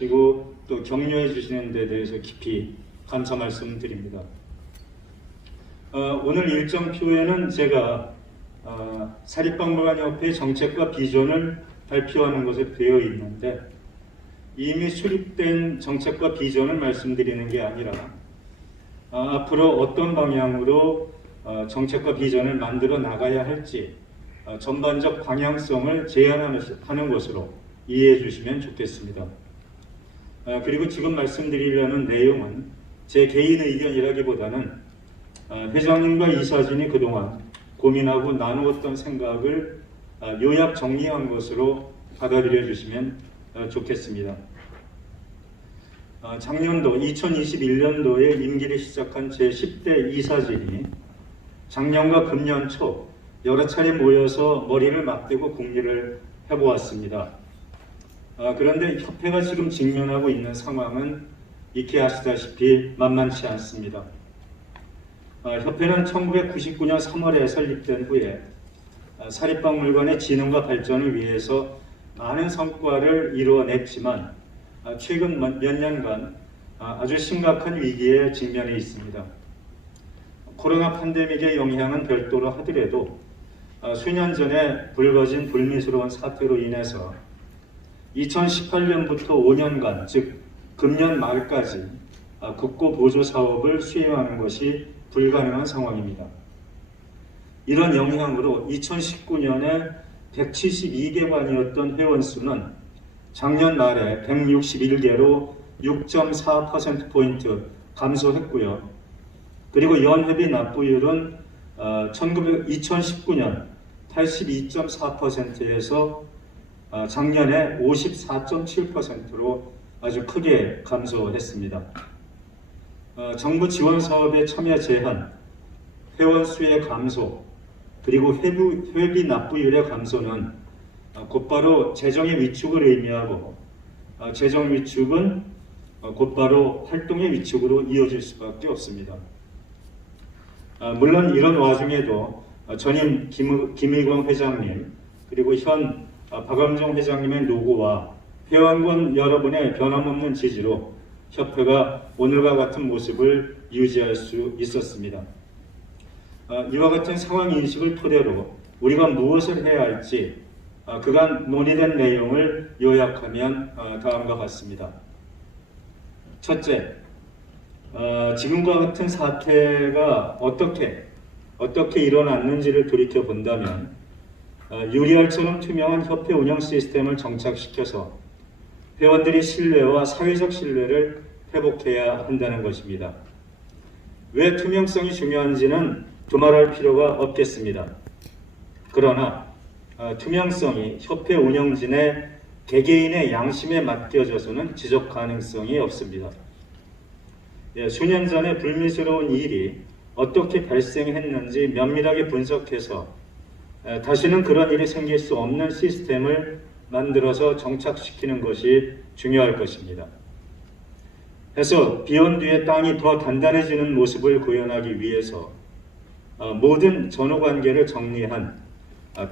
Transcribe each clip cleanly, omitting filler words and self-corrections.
그리고 또 격려해 주시는 데 대해서 깊이 감사 말씀드립니다. 오늘 일정표에는 제가 사립박물관협회 정책과 비전을 발표하는 것에 되어 있는데, 이미 수립된 정책과 비전을 말씀드리는 게 아니라 앞으로 어떤 방향으로 정책과 비전을 만들어 나가야 할지 전반적 방향성을 제안하는 것으로 이해해 주시면 좋겠습니다. 그리고 지금 말씀드리려는 내용은 제 개인 의견이라기보다는 회장님과 이사진이 그동안 고민하고 나누었던 생각을 요약 정리한 것으로 받아들여 주시면 좋겠습니다. 작년도 2021년도에 임기를 시작한 제10대 이사진이 작년과 금년 초 여러 차례 모여서 머리를 맞대고 궁리를 해보았습니다. 그런데 협회가 지금 직면하고 있는 상황은 익히 아시다시피 만만치 않습니다. 협회는 1999년 3월에 설립된 후에 사립박물관의 진흥과 발전을 위해서 많은 성과를 이루어냈지만 최근 몇 년간 아주 심각한 위기에 직면해 있습니다. 코로나 팬데믹의 영향은 별도로 하더라도 수년 전에 불거진 불미스러운 사태로 인해서 2018년부터 5년간, 즉 금년 말까지 국고 보조 사업을 수행하는 것이 불가능한 상황입니다. 이런 영향으로 2019년에 172개관이었던 회원 수는 작년 말에 161개로 6.4%포인트 감소했고요. 그리고 연회비 납부율은 2019년 82.4%에서 작년에 54.7%로 아주 크게 감소했습니다. 정부 지원 사업의 참여 제한, 회원 수의 감소, 그리고 회비 납부율의 감소는 곧바로 재정의 위축을 의미하고, 재정 위축은 곧바로 활동의 위축으로 이어질 수밖에 없습니다. 물론 이런 와중에도 전임 김의광 회장님, 그리고 현 박엄정 회장님의 노고와 회원권 여러분의 변함없는 지지로 협회가 오늘과 같은 모습을 유지할 수 있었습니다. 이와 같은 상황 인식을 토대로 우리가 무엇을 해야 할지 그간 논의된 내용을 요약하면 다음과 같습니다. 첫째, 지금과 같은 사태가 어떻게 일어났는지를 돌이켜 본다면 유리알처럼 투명한 협회 운영 시스템을 정착시켜서 회원들이 신뢰와 사회적 신뢰를 회복해야 한다는 것입니다. 왜 투명성이 중요한지는 두말할 필요가 없겠습니다. 그러나 투명성이 협회 운영진의 개개인의 양심에 맡겨져서는 지속 가능성이 없습니다. 수년 전에 불미스러운 일이 어떻게 발생했는지 면밀하게 분석해서 다시는 그런 일이 생길 수 없는 시스템을 만들어서 정착시키는 것이 중요할 것입니다. 해서 비온 뒤에 땅이 더 단단해지는 모습을 구현하기 위해서 모든 전후관계를 정리한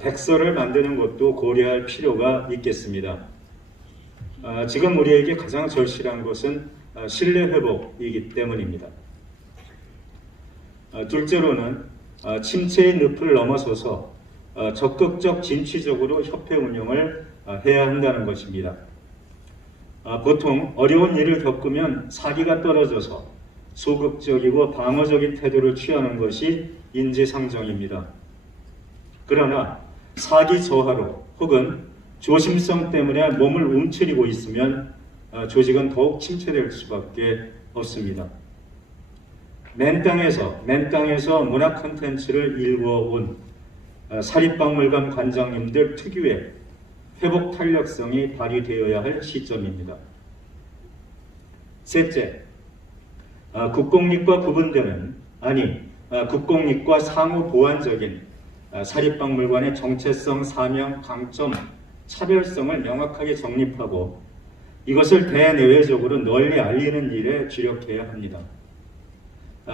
백서를 만드는 것도 고려할 필요가 있겠습니다. 지금 우리에게 가장 절실한 것은 신뢰 회복이기 때문입니다. 둘째로는 침체의 늪을 넘어서서 적극적 진취적으로 협회 운영을 해야 한다는 것입니다. 보통 어려운 일을 겪으면 사기가 떨어져서 소극적이고 방어적인 태도를 취하는 것이 인지상정입니다. 그러나 사기 저하로 혹은 조심성 때문에 몸을 움츠리고 있으면 조직은 더욱 침체될 수밖에 없습니다. 맨 땅에서 문화 콘텐츠를 일궈온 사립박물관 관장님들 특유의 회복 탄력성이 발휘되어야 할 시점입니다. 셋째, 국공립과 구분되는, 국공립과 상호 보완적인 사립박물관의 정체성, 사명, 강점, 차별성을 명확하게 정립하고 이것을 대내외적으로 널리 알리는 일에 주력해야 합니다.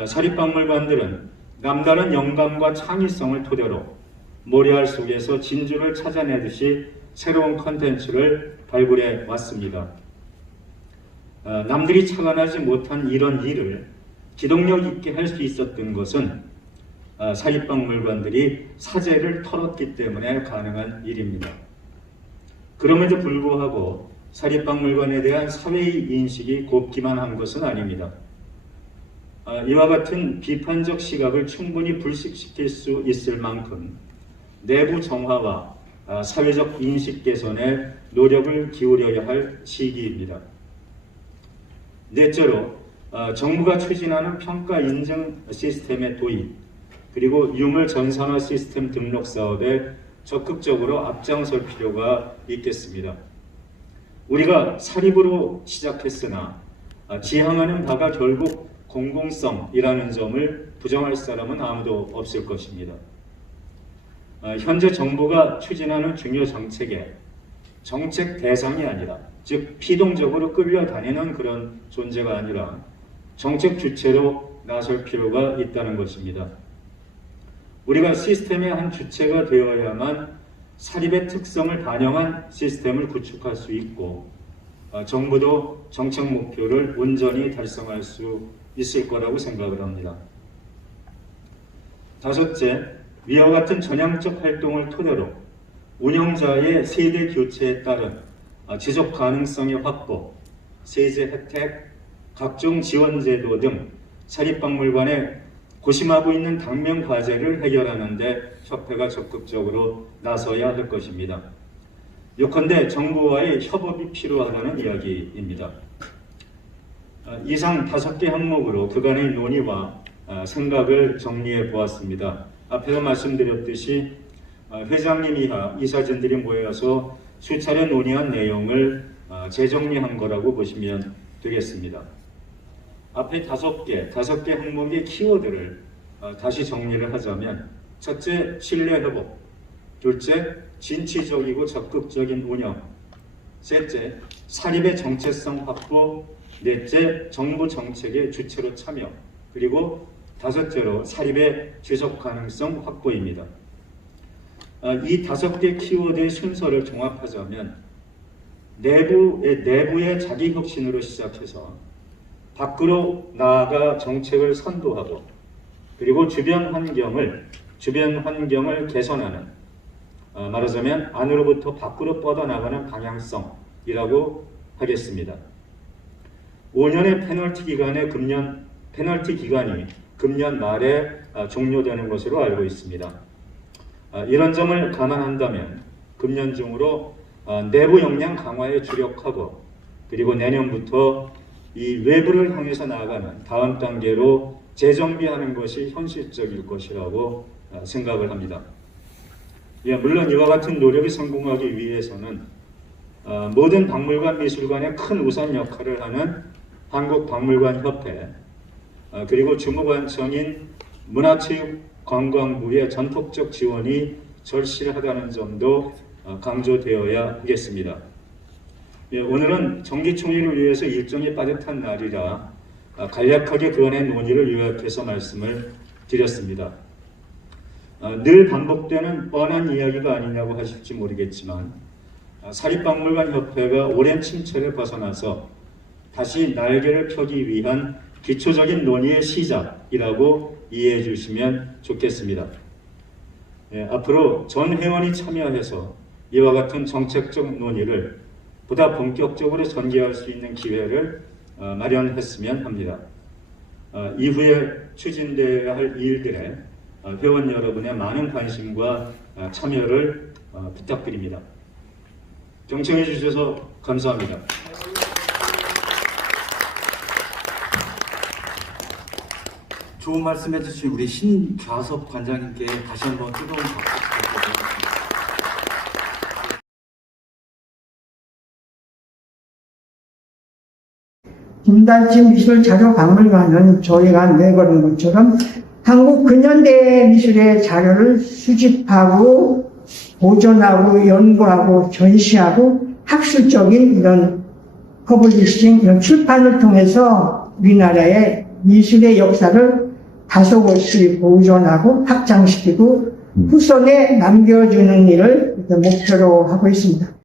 사립박물관들은 남다른 영감과 창의성을 토대로 모래알 속에서 진주를 찾아내듯이 새로운 컨텐츠를 발굴해 왔습니다. 남들이 착안하지 못한 이런 일을 기동력 있게 할 수 있었던 것은 사립박물관들이 사재를 털었기 때문에 가능한 일입니다. 그럼에도 불구하고 사립박물관에 대한 사회의 인식이 곱기만 한 것은 아닙니다. 이와 같은 비판적 시각을 충분히 불식시킬 수 있을 만큼 내부 정화와 사회적 인식 개선에 노력을 기울여야 할 시기입니다. 넷째로 정부가 추진하는 평가 인증 시스템의 도입 그리고 유물 전산화 시스템 등록 사업에 적극적으로 앞장설 필요가 있겠습니다. 우리가 사립으로 시작했으나 지향하는 바가 결국 공공성이라는 점을 부정할 사람은 아무도 없을 것입니다. 현재 정부가 추진하는 중요 정책에 정책 대상이 아니라 즉 피동적으로 끌려다니는 그런 존재가 아니라 정책 주체로 나설 필요가 있다는 것입니다. 우리가 시스템의 한 주체가 되어야만 사립의 특성을 반영한 시스템을 구축할 수 있고 정부도 정책 목표를 온전히 달성할 수 있을 거라고 생각을 합니다. 다섯째, 위와 같은 전향적 활동을 토대로 운영자의 세대 교체에 따른 지속 가능성의 확보, 세제 혜택, 각종 지원 제도 등 사립박물관에 고심하고 있는 당면 과제를 해결하는 데 협회가 적극적으로 나서야 할 것입니다. 요컨대 정부와의 협업이 필요하다는 이야기입니다. 이상 5개 항목으로 그간의 논의와 생각을 정리해 보았습니다. 앞에서 말씀드렸듯이 회장님 이하 이사진들이 모여서 수차례 논의한 내용을 재정리한 거라고 보시면 되겠습니다. 앞에 5개 항목의 키워드를 다시 정리를 하자면 첫째, 신뢰 회복. 둘째, 진취적이고 적극적인 운영. 셋째, 사립의 정체성 확보. 넷째, 정부 정책의 주체로 참여. 그리고 다섯째로 사립의 지속 가능성 확보입니다. 이 5개 키워드의 순서를 종합하자면 내부의 자기 혁신으로 시작해서 밖으로 나아가 정책을 선도하고 그리고 주변 환경을 개선하는 말하자면 안으로부터 밖으로 뻗어나가는 방향성이라고 하겠습니다. 5년의 페널티 기간이 금년 말에 종료되는 것으로 알고 있습니다. 이런 점을 감안한다면 금년 중으로 내부 역량 강화에 주력하고 그리고 내년부터 이 외부를 향해서 나아가는 다음 단계로 재정비하는 것이 현실적일 것이라고 생각을 합니다. 물론 이와 같은 노력이 성공하기 위해서는 모든 박물관 미술관의 큰 우선 역할을 하는 한국박물관협회 그리고 주무관청인 문화체육관광부의 전폭적 지원이 절실하다는 점도 강조되어야 하겠습니다. 오늘은 정기총회를 위해서 일정이 빠듯한 날이라 간략하게 그간의 논의를 요약해서 말씀을 드렸습니다. 늘 반복되는 뻔한 이야기가 아니냐고 하실지 모르겠지만 사립박물관협회가 오랜 침체를 벗어나서 다시 날개를 펴기 위한 기초적인 논의의 시작이라고 이해해 주시면 좋겠습니다. 앞으로 전 회원이 참여해서 이와 같은 정책적 논의를 보다 본격적으로 전개할 수 있는 기회를 마련했으면 합니다. 이후에 추진되어야 할 일들에 회원 여러분의 많은 관심과 참여를 부탁드립니다. 경청해 주셔서 감사합니다. 좋은 말씀 해주신 우리 신좌섭 관장님께 다시 한번 뜨거운 박수 부탁드립니다. 김단진 미술자료박물관은 저희가 내걸은 것처럼 한국 근현대 미술의 자료를 수집하고 보존하고 연구하고 전시하고 학술적인 이런 퍼블리싱, 이런 출판을 통해서 우리나라의 미술의 역사를 다소곳이 보존하고 확장시키고 후손에 남겨주는 일을 목표로 하고 있습니다.